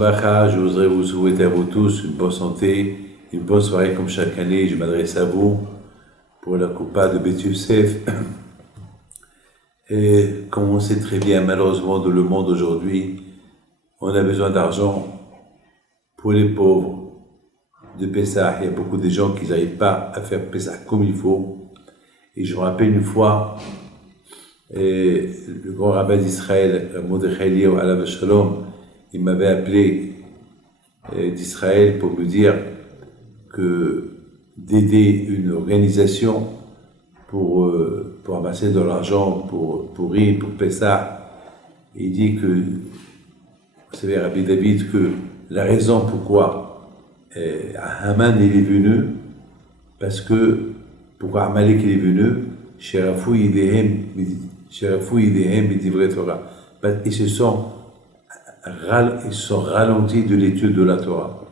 Bracha, je voudrais vous souhaiter à vous tous une bonne santé, une bonne soirée comme chaque année. Je m'adresse à vous pour la Coupa de Beth Youssef. Et comme on sait très bien, malheureusement, dans le monde aujourd'hui, on a besoin d'argent pour les pauvres de Pessah. Il y a beaucoup de gens qui n'arrivent pas à faire Pessah comme il faut. Et je me rappelle une fois, le grand rabbin d'Israël, Mordechai Eliyahu alav shalom, il m'avait appelé d'Israël pour me dire que d'aider une organisation pour amasser de l'argent pour Rime, pour Pessah. Il dit que, vous savez, Rabbi David, que la raison pourquoi Haman il est venu, parce que pourquoi Amalek il est venu, Sherafou Yidehem Midivre Torah. Ils se sont ralentis de l'étude de la Torah.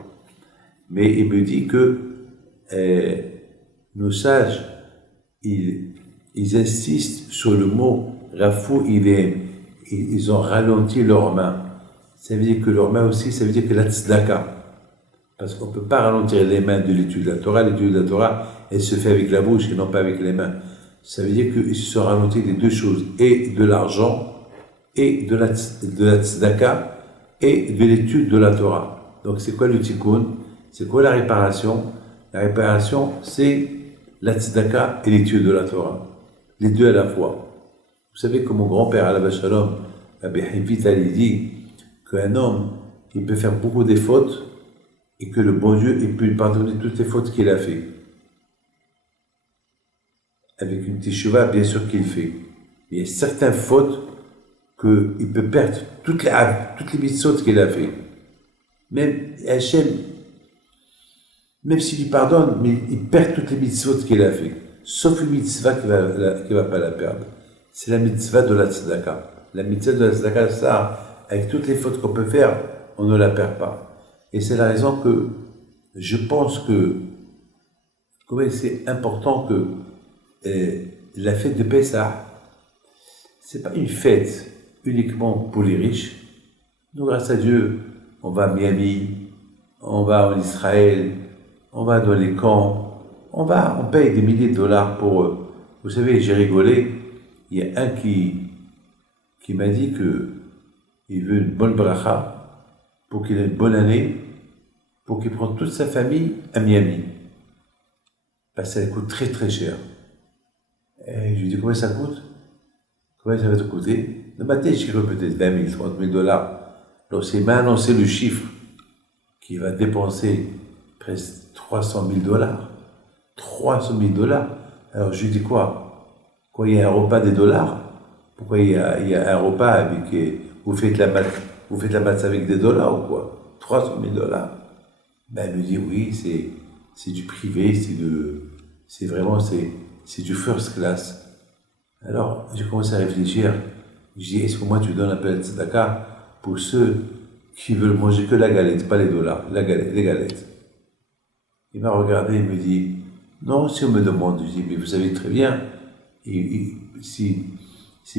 Mais il me dit que nos sages, ils insistent sur le mot Rafou Yidehem. Ils ont ralenti leurs mains. Ça veut dire que leurs mains aussi, ça veut dire que la tzedaka. Parce qu'on ne peut pas ralentir les mains de l'étude de la Torah. L'étude de la Torah, elle se fait avec la bouche et non pas avec les mains. Ça veut dire qu'ils se sont ralentis les deux choses, et de l'argent, et de la tzedaka, et de l'étude de la Torah. Donc c'est quoi le tikkun? C'est quoi la réparation? La réparation, c'est la tzedaka et l'étude de la Torah. Les deux à la fois. Vous savez que mon grand-père, alav shalom, Rabbi Chaim Vital, il dit qu'un homme, il peut faire beaucoup de fautes, et que le bon Dieu, il peut lui pardonner toutes les fautes qu'il a fait. Avec une teshuva, bien sûr qu'il fait. Mais il y a certaines fautes qu'il peut perdre toutes les mitzvot qu'il a fait. Même Hachem, même s'il lui pardonne, mais il perd toutes les mitzvot qu'il a fait. Sauf une mitzvah qui ne va pas la perdre. C'est la mitzvah de la tzedaka. La mitzvah de la tzedaka, ça, avec toutes les fautes qu'on peut faire, on ne la perd pas. Et c'est la raison que je pense que c'est important que la fête de Pessah, c'est pas une fête uniquement pour les riches. Nous, grâce à Dieu, on va à Miami, on va en Israël, on va dans les camps, on paye des milliers de dollars pour. Vous savez, j'ai rigolé. Il y a un qui m'a dit que il veut une bonne bracha pour qu'il ait une bonne année, pour qu'il prenne toute sa famille à Miami. Parce que ça coûte très très cher. Et je lui dis, combien ça coûte? Combien ça va te coûter? Dans ma tête, je dirais peut-être 20 000, 30 000 dollars. Donc, il m'a annoncé le chiffre qu'il va dépenser presque 300 000 dollars. 300 000 dollars. Alors, je lui dis quoi? Il y a un repas des dollars? Pourquoi il y a un repas avec. Vous faites la maths avec des dollars ou quoi? 300 000 dollars. Ben, elle me dit, oui, c'est du privé, c'est du first class. Alors, j'ai commencé à réfléchir. Je dis, est-ce que moi, tu donnes un peu de tzedaka pour ceux qui veulent manger que la galette, pas les dollars, les galettes? Il m'a regardé, il me dit, non, si on me demande, je dis, mais vous savez très bien, si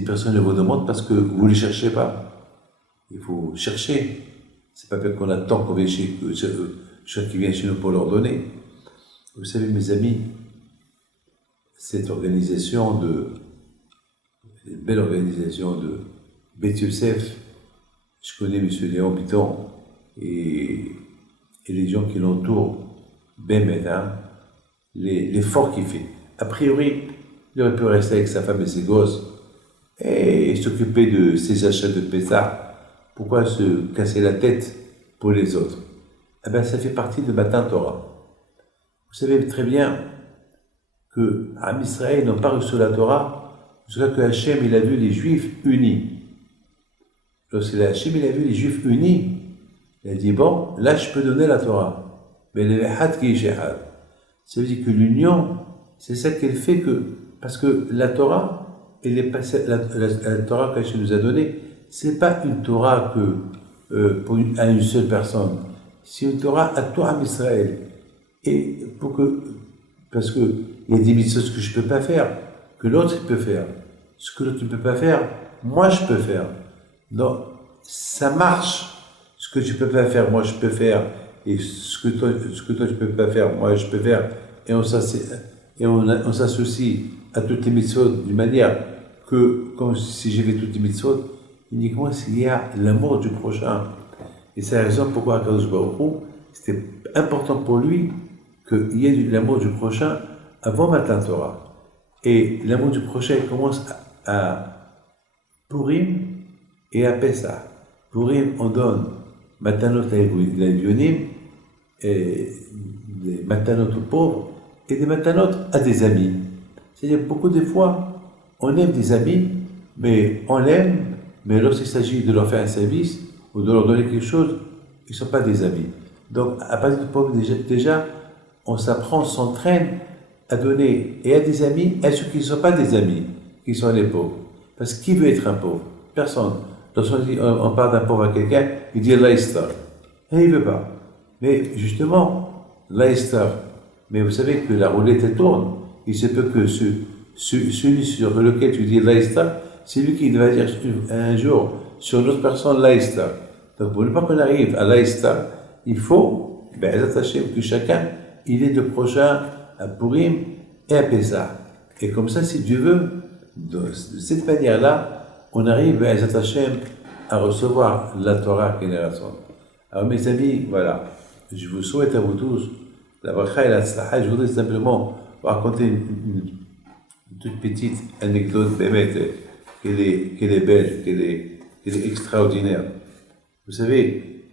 personne ne vous demande, parce que vous ne les cherchez pas. Il faut chercher. C'est pas parce qu'on attend qu'on vient chez ceux qui viennent chez nous pour leur donner. Vous savez, mes amis, cette organisation une belle organisation de Beth Youssef, je connais M. Léon Piton et les gens qui l'entourent, l'effort qu'il fait. A priori, il aurait pu rester avec sa femme et ses gosses et s'occuper de ses achats de Pessah. Pourquoi se casser la tête pour les autres? Eh bien, ça fait partie de Matan Torah. Vous savez très bien que Am Israël n'ont pas reçu la Torah jusqu'à que Hachem il a vu les Juifs unis. Lorsque Hachem il a vu les Juifs unis, il a dit, bon, là je peux donner la Torah. Mais le Had qui Shehad. Ça veut dire que l'union, c'est ça qu'elle fait parce que la Torah, la Torah qu'Hachem nous a donnée, c'est pas une Torah à une seule personne. C'est une Torah à tout Am Israël. Et parce que il y a des mitzvot que je ne peux pas faire, que l'autre peut faire. Ce que l'autre ne peut pas faire, moi je peux faire. Donc, ça marche. Ce ce que tu peux pas faire, moi je peux faire, et ce que toi tu peux pas faire, moi je peux faire, et on s'associe à toutes les mitzvot d'une manière que, comme si j'avais toutes les mitzvot, uniquement s'il y a l'amour du prochain. Et c'est la raison pourquoi Akadosh Baruch Hu, c'était important pour lui qu'il y ait l'amour du prochain avant Matan Torah. Et l'amour du prochain commence à Purim et à Pessah. Purim, on donne Matanot Levionim, et des Matanot aux pauvres, et des Matanot à des amis. C'est-à-dire, beaucoup de fois, on aime des amis, mais on l'aime, mais lorsqu'il s'agit de leur faire un service ou de leur donner quelque chose, ils ne sont pas des amis. Donc, à partir du pauvre, déjà, on s'apprend, on s'entraîne à donner et à des amis, et à ceux qui ne sont pas des amis, qui sont les pauvres. Parce que qui veut être un pauvre? Personne. Lorsqu'on parle d'un pauvre à quelqu'un, il dit Laïstar. Et il ne veut pas. Mais justement, Laïstar. Mais vous savez que la roulette elle tourne. Il se peut que celui sur lequel tu dis Laïstar, c'est lui qui va dire un jour sur une autre personne Laïstar. Donc pour ne pas qu'on arrive à Laïstar, il faut que chacun il est de prochain à Purim et à Pessah. Et comme ça, si Dieu veut, de cette manière-là, on arrive à recevoir la Torah qui est la raison. Alors mes amis, voilà, je vous souhaite à vous tous la bracha et la tzlacha. Je voudrais simplement vous raconter une toute petite anecdote, qu'elle est belle, qu'elle est extraordinaire. Vous savez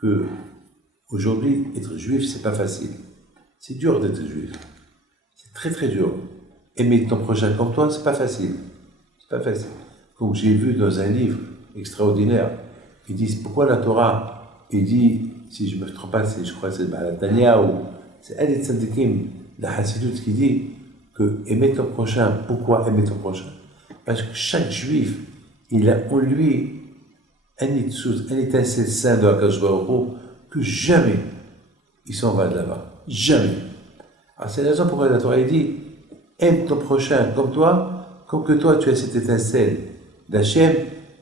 que aujourd'hui, être juif, c'est pas facile. C'est dur d'être juif. C'est très très dur. Aimer ton prochain comme toi, c'est pas facile. C'est pas facile. Comme j'ai vu dans un livre extraordinaire, ils disent pourquoi la Torah, il dit, si je ne me trompe pas, je crois que c'est Balatania ou c'est un des tzadikim, la Hassidut qui dit que aimer ton prochain, pourquoi aimer ton prochain? Parce que chaque juif, il a en lui un étincelle saint de Akadosh Baruch Hu que jamais il s'en va de là-bas. Jamais. Alors c'est la raison pourquoi la Torah dit aime ton prochain comme toi, comme que toi tu as cette étincelle d'Hachem,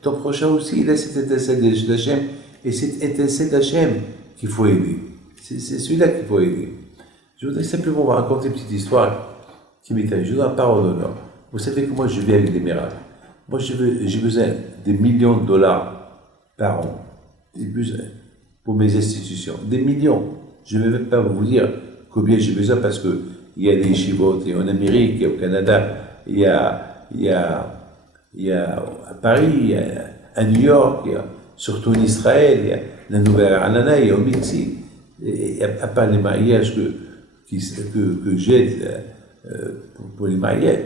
ton prochain aussi il a cette étincelle d'Hachem, et cette étincelle d'Hachem qu'il faut aider. C'est celui-là qu'il faut aider. Je voudrais simplement vous raconter une petite histoire qui m'est arrivée. Je vous donne parole d'honneur. Vous savez que moi je vis avec des miracles. Moi j'ai besoin des millions de dollars par an. J'ai besoin pour mes institutions. Des millions. Je ne vais même pas vous dire combien j'ai besoin parce qu'il y a des yeshivot, et en Amérique, et au Canada, il y a à Paris, il y a à New York, il y a surtout en Israël, il y a la Nouvelle-Orléans, il y a au Mexique. Et à part les mariages que j'aide pour les mariages,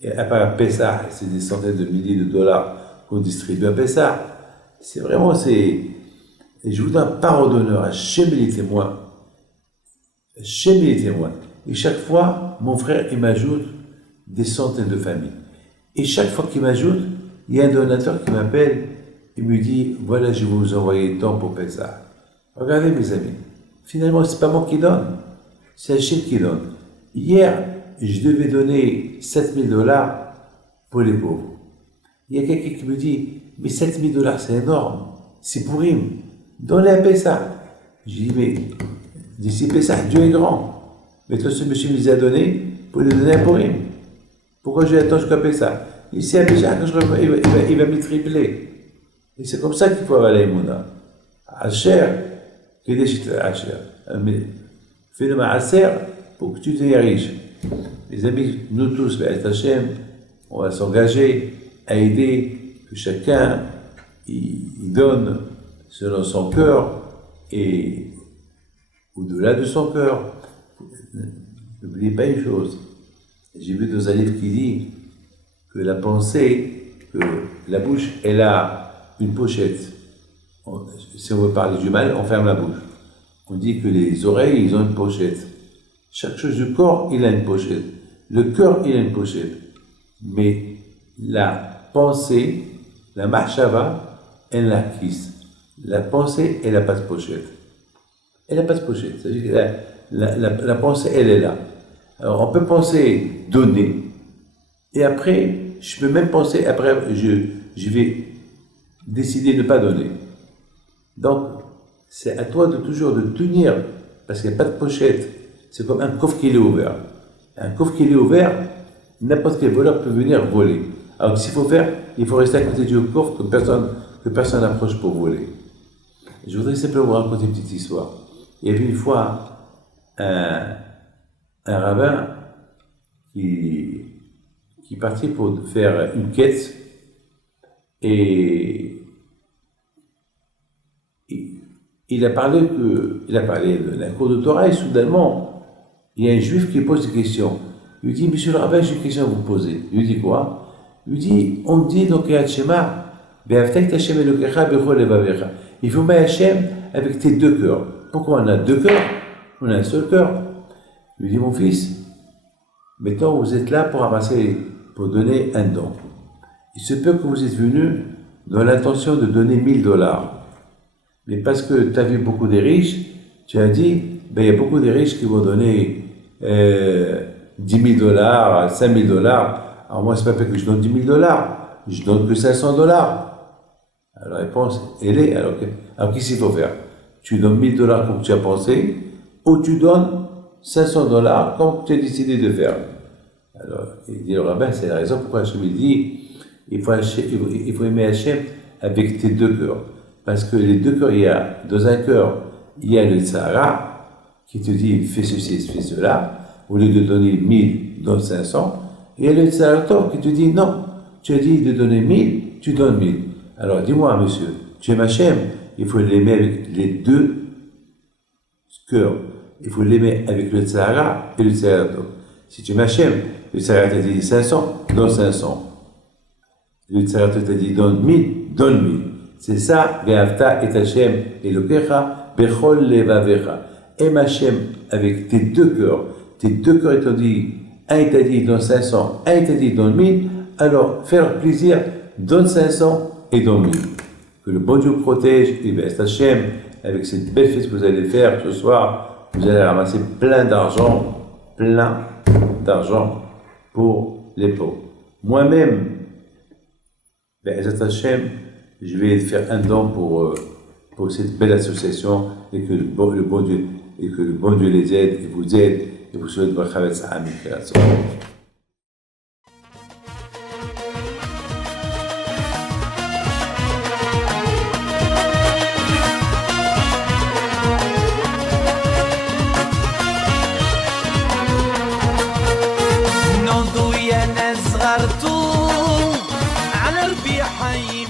et à part Pessah, c'est des centaines de milliers de dollars qu'on distribue à Pessah. C'est vraiment, et je vous donne parole d'honneur à Hachem et les témoins. Hachem et les témoins. Et chaque fois, mon frère, il m'ajoute des centaines de familles. Et chaque fois qu'il m'ajoute, il y a un donateur qui m'appelle et me dit, voilà, je vais vous envoyer tant pour Pessah. Regardez mes amis, finalement, ce n'est pas moi qui donne, c'est Hachem qui donne. Hier, je devais donner 7 000 $ pour les pauvres. Il y a quelqu'un qui me dit, mais 7 000 $, c'est énorme, c'est pour Purim, donnez à Pessah. Je dis, mais d'ici Pessah, Dieu est grand. Mais toi, ce monsieur me disait à donner pour lui donner à Purim. Pourquoi je l'attends jusqu'à Pessah? Ici à Pessah, il va me tripler. Et c'est comme ça qu'il faut avoir l'aïmouna. Asher, fais le maaser pour que tu deviens riche. Les amis, nous tous, Hachem, on va s'engager à aider que chacun il donne selon son cœur et au-delà de son cœur. N'oubliez pas une chose. J'ai vu dans un livre qui dit que la pensée, que la bouche, elle a une pochette. Si on veut parler du mal, on ferme la bouche. On dit que les oreilles, ils ont une pochette. Chaque chose du corps, il a une pochette. Le cœur, il a une pochette. Mais la pensée, la machava, elle la quitte. La pensée, elle n'a pas de pochette. Elle n'a pas de pochette. C'est-à-dire que la pensée, elle est là. Alors, on peut penser donner, et après, je peux même penser, après, je vais décider de ne pas donner. Donc, c'est à toi de toujours de tenir, parce qu'il n'y a pas de pochette. C'est comme un coffre qui est ouvert. Un coffre qui est ouvert, n'importe quel voleur peut venir voler. Alors, s'il faut faire, il faut rester à côté du coffre que personne n'approche pour voler. Je voudrais simplement vous raconter une petite histoire. Il y avait une fois un rabbin qui partit pour faire une quête et il a parlé d'un cours de Torah et soudainement, il y a un juif qui pose des questions. Il lui dit, monsieur le rabbin, j'ai une question à vous poser. Il lui dit quoi? Il lui dit, on dit donc à Shema, il faut mettre Hachem avec tes deux cœurs. Pourquoi on a deux cœurs? On a un seul cœur. Il lui dit, mon fils, mettons, vous êtes là pour donner un don. Il se peut que vous êtes venu dans l'intention de donner $1000. Mais parce que tu as vu beaucoup de riches, tu as dit, il y a beaucoup de riches qui vont donner $10 000, $5 000. Alors moi, c'est pas parce que je donne $10 000, je donne que $500. Alors la réponse, elle est, alors qu'est-ce qu'il faut faire? Tu donnes $1000 comme tu as pensé, ou tu donnes $500 comme tu as décidé de faire. Alors, il dit, le rabbin, c'est la raison pourquoi Hachem dit, il faut aimer Hachem avec tes deux cœurs. Parce que les deux cœurs, dans un cœur, il y a le Tzahara, qui te dit, fais ceci, fais cela, au lieu de donner 1000, donne 500. Et il y a le Tzahara qui te dit, non, tu as dit de donner 1000, tu donnes 1000. Alors, dis-moi, monsieur, tu aimes Hachem, il faut l'aimer avec les deux cœurs. Il faut l'aimer avec le Tzahara et le Tzahara. Si tu aimes Hachem, le Tzahara t'a dit 500, donne 500. Le Tzahara t'a dit donne 1000, donne 1000. C'est ça, Ve'avta et Hachem Elokecha bechol levavecha. Aime Hachem avec tes deux cœurs. Tes deux cœurs, t'ont dit, un il t'a dit donne 500, un il t'a dit donne 1000. Alors, faire plaisir, donne 500 et donne 1000. Que le bon Dieu protège et Ve'avta Hachem avec cette belle fête que vous allez faire ce soir. Vous allez ramasser plein d'argent pour les pauvres. Moi-même, Ve'avta Hachem, je vais faire un don pour cette belle association et que le bon Dieu les aide et vous aide et vous souhaite Brachavetz Amin. نضوي نزغرتو على ربي حيم